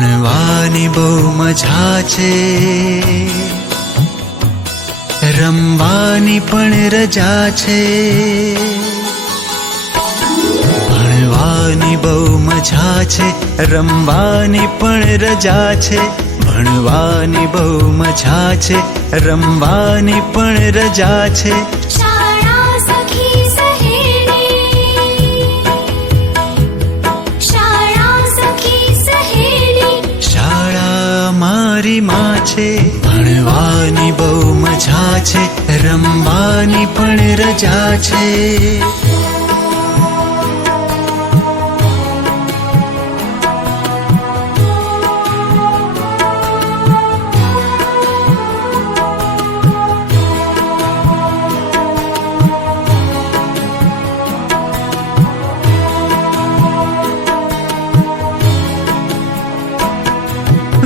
ભણવાની બહુ મજા છે, રમવાની પણ રજા છે. ભણવાની બહુ મજા છે, રમવાની પણ રજા છે. ભણવાની બહુ મજા છે, રમવાની પણ રજા છે. શાળા સખી સહેલી, શાળા સખી સહેલી, શાળા મારી માં છે. ભણવાની બહુ મજા છે, રમવાની પણ રજા છે.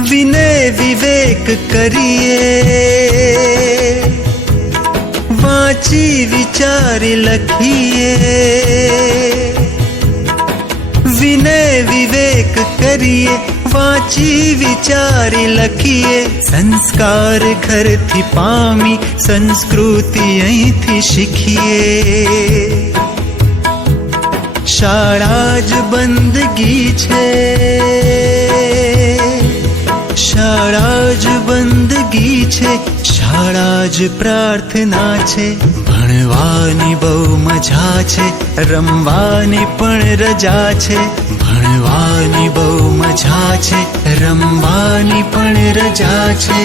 વિનય વિવેક કરીએ, વાંચી વિચારી લખીએ. વિનય વિવેક કરીએ, વાંચી વિચારી લખીએ. સંસ્કાર ઘરથી પામી, સંસ્કૃતિ અહીંથી શીખીએ. શાળા જ બંદગી છે, શાળા જ બંદગી છે. શાળા જ પ્રાર્થના છે. ભણવાની બહુ મજા છે, રમવાની પણ રજા છે. ભણવાની બહુ મજા છે, રમવાની પણ રજા છે.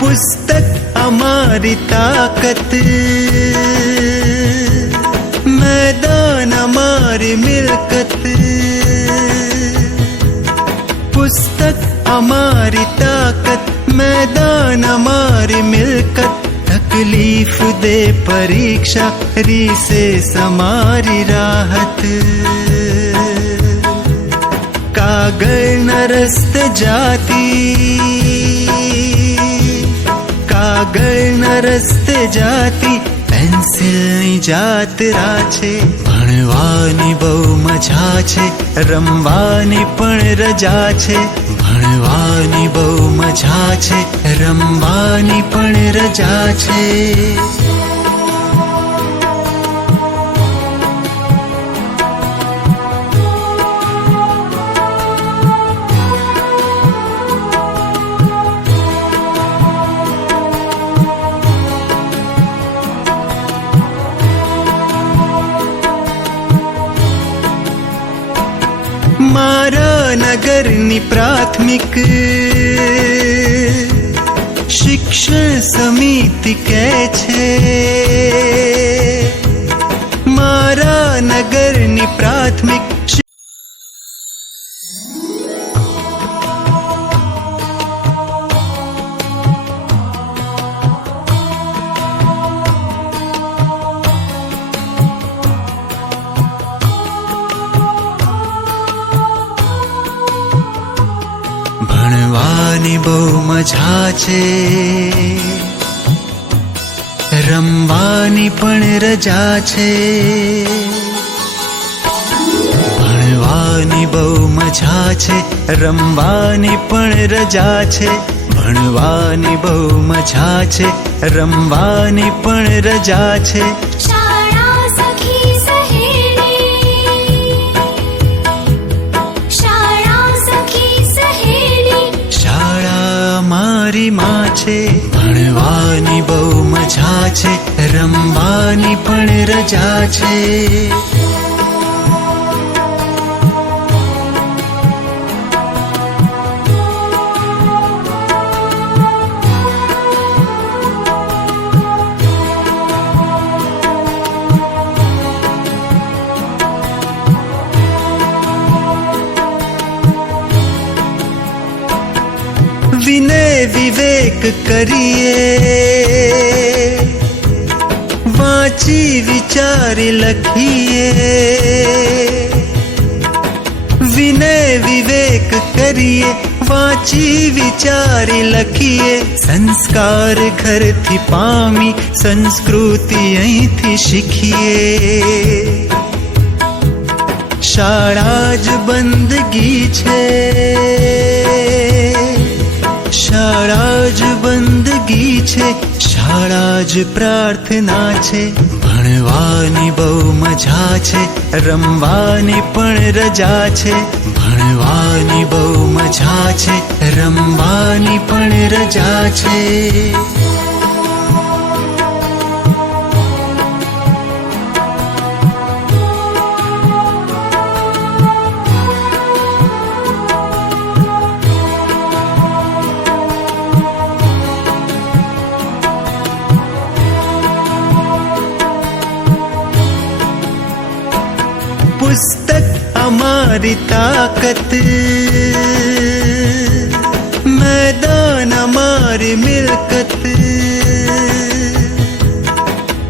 પુસ્તક અમારી તાકત, મેદાન અમારી મિલકત. પુસ્તક અમારી તાકત, મેદાન અમારી મિલકત. તકલીફ દે પરીક્ષા, રીસેસ અમારી રાહત. કાગળના રસ્તે જાતી, કાગળના રસ્તે જાતી. પેન્સિલની જાત્રા છે. ભણવાની બહુ મજા છે, રમવાની પણ રજા છે. ભણવાની બહુ મજા છે, રમવાની પણ રજા છે. મારા નગરની પ્રાથમિક શિક્ષણ સમિતિ કહે છે. મારા નગરની પ્રાથમિક ભણવાની બહુ મજા છે, રમવાની પણ રજા છે. ભણવાની બહુ મજા છે, રમવાની પણ રજા છે. ભણવાની બહુ મજા છે, રમવાની પણ રજા છે. શાળા સખી સહેલી, શાળા સખી સહેલી, શાળા મારી માં છે. ભણવાની બહુ મજા છે, રમવાની પણ રજા છે. વિનય વિવેક કરીએ, વાંચી વિચારી લખીએ, વિનય વિવેક કરીએ, વાંચી વિચારી લખીએ, સંસ્કાર ઘરથી પામી, સંસ્કૃતિ અહીંથી શીખીએ. શાળા જ બંદગી છે, શાળા જ બંદગી છે, શાળા જ પ્રાર્થના છે. ભણવાની બહુ મજા છે, રમવાની પણ રજા છે. ભણવાની બહુ મજા છે, રમવાની પણ રજા છે. પુસ્તક અમારી તાકત, મેદાન અમારી મિલકત.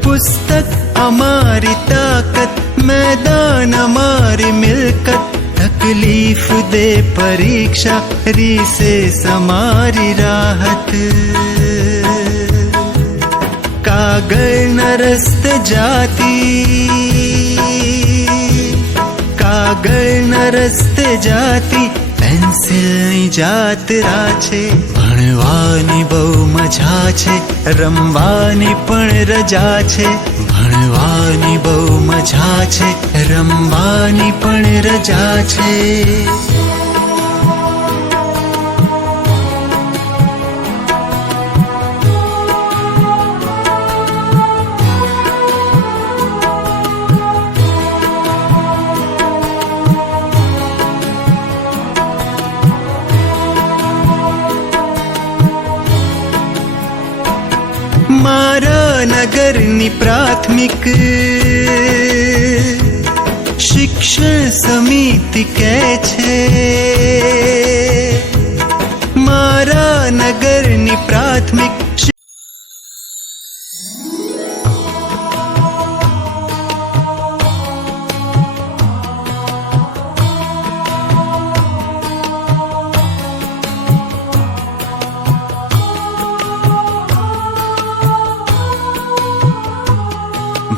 પુસ્તક અમારી તાકત, મેદાન અમારી મિલકત. તકલીફ દે પરીક્ષા, રીસેસ અમારી રાહત. કાગળના રસ્તે જાતી, કાગળના રસ્તે જાતી, પેન્સિલની જાત્રા છે. ભણવાની બહુ મજા છે, રમવાની પણ રજા છે. ભણવાની બહુ મજા છે, રમવાની પણ રજા છે. મારા નગરની પ્રાથમિક શિક્ષણ સમિતિ કહે છે. મારા નગરની પ્રાથમિક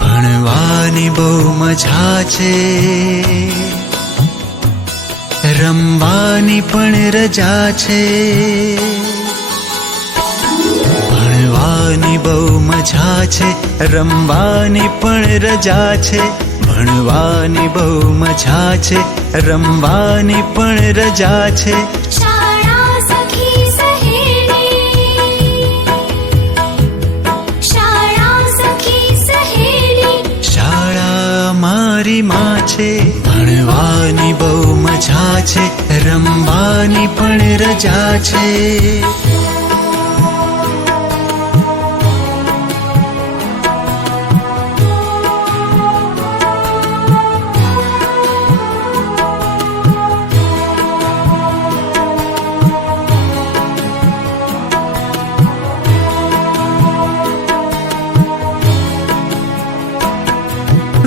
ભણવાની બહુ મજા છે, રમવાની પણ રજા છે. ભણવાની બહુ મજા છે, રમવાની પણ રજા છે. ભણવાની બહુ મજા છે, રમવાની પણ રજા છે. શાળા સખી સહેલી, શાળા સખી સહેલી. શાળા મારી માં છે, ભણવાની બહુ મજા છે, રમવાની પણ રજા છે.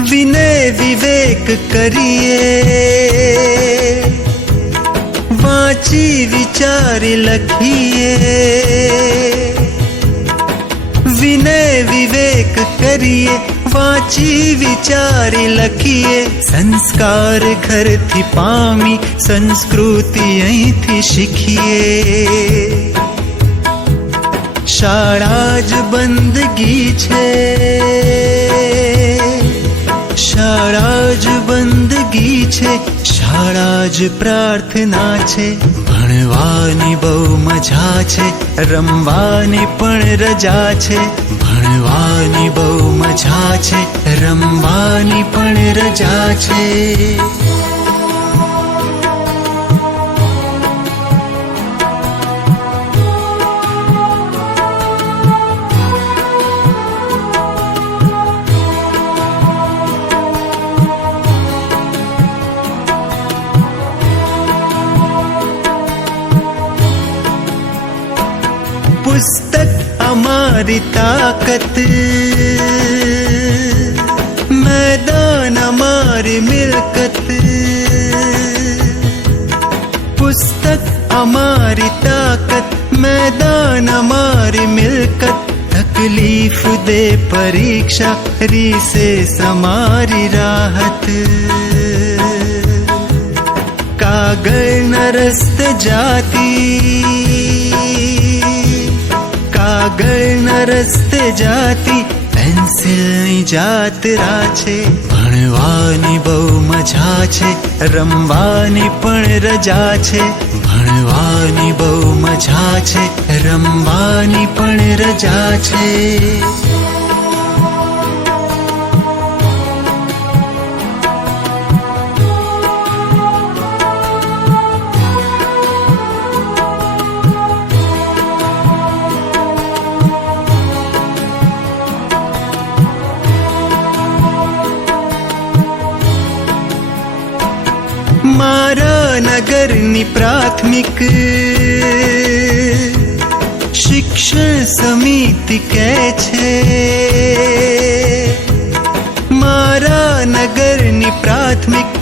વિનય વિવેક કરીએ, વાંચી વિચારી લખીએ. વિનય વિવેક કરીએ, વાંચી વિચારી લખીએ, સંસ્કાર ઘરથી પામી, સંસ્કૃતિ અહીંથી શીખીએ. શાળા જ બંદગી છે, શાળા જ બંદગી છે, શાળા જ પ્રાર્થના છે. ભણવાની બહુ મજા છે, રમવાની પણ રજા છે. ભણવાની બહુ મજા છે, રમવાની પણ રજા છે. પુસ્તક અમારી તાકત, અમારી મિલકત, પુસ્તક અમારી તાકત, मैदान हमारी मिलकत, तकलीफ दे परीक्षा, रिसेस हमारी राहत, कागળ न रस्ते जाती, कागળ ન રસ્તે જાતી, પેન્સિલની જાત્રા છે. ભણવાની બહુ મજા છે, રમવાની પણ રજા છે. ભણવાની બહુ મજા છે, રમવાની પણ રજા છે. મારા નગરની પ્રાથમિક શિક્ષણ સમિતિ કહે છે, મારા નગરની પ્રાથમિક